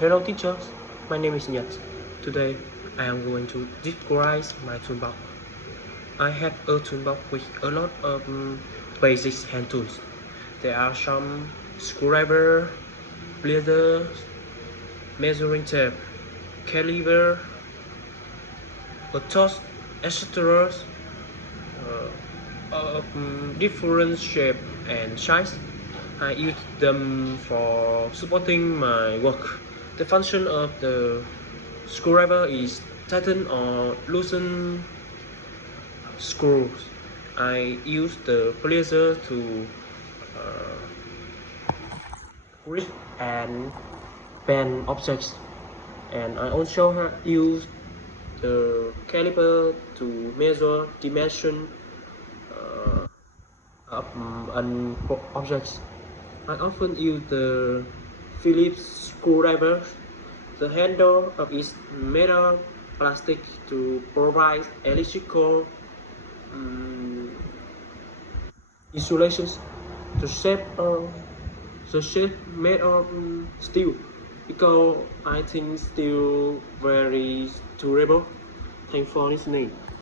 Hello teachers, my name is Nhật. Today I am going to describe my toolbox. I have a toolbox with a lot of basic hand tools. There are some screwdriver, pliers, measuring tape, caliper, a torch, etc. Of different shape and size. I use them for supporting my work. The function of the screwdriver is tighten or loosen screws. I use the pliers to grip and bend objects, and I also use the caliper to measure dimension of an objects. I often use the Phillips screwdriver. The handle of its metal plastic to provide electrical um, insulation. The shape of the shape made of steel because I think steel very durable. Thanks for listening.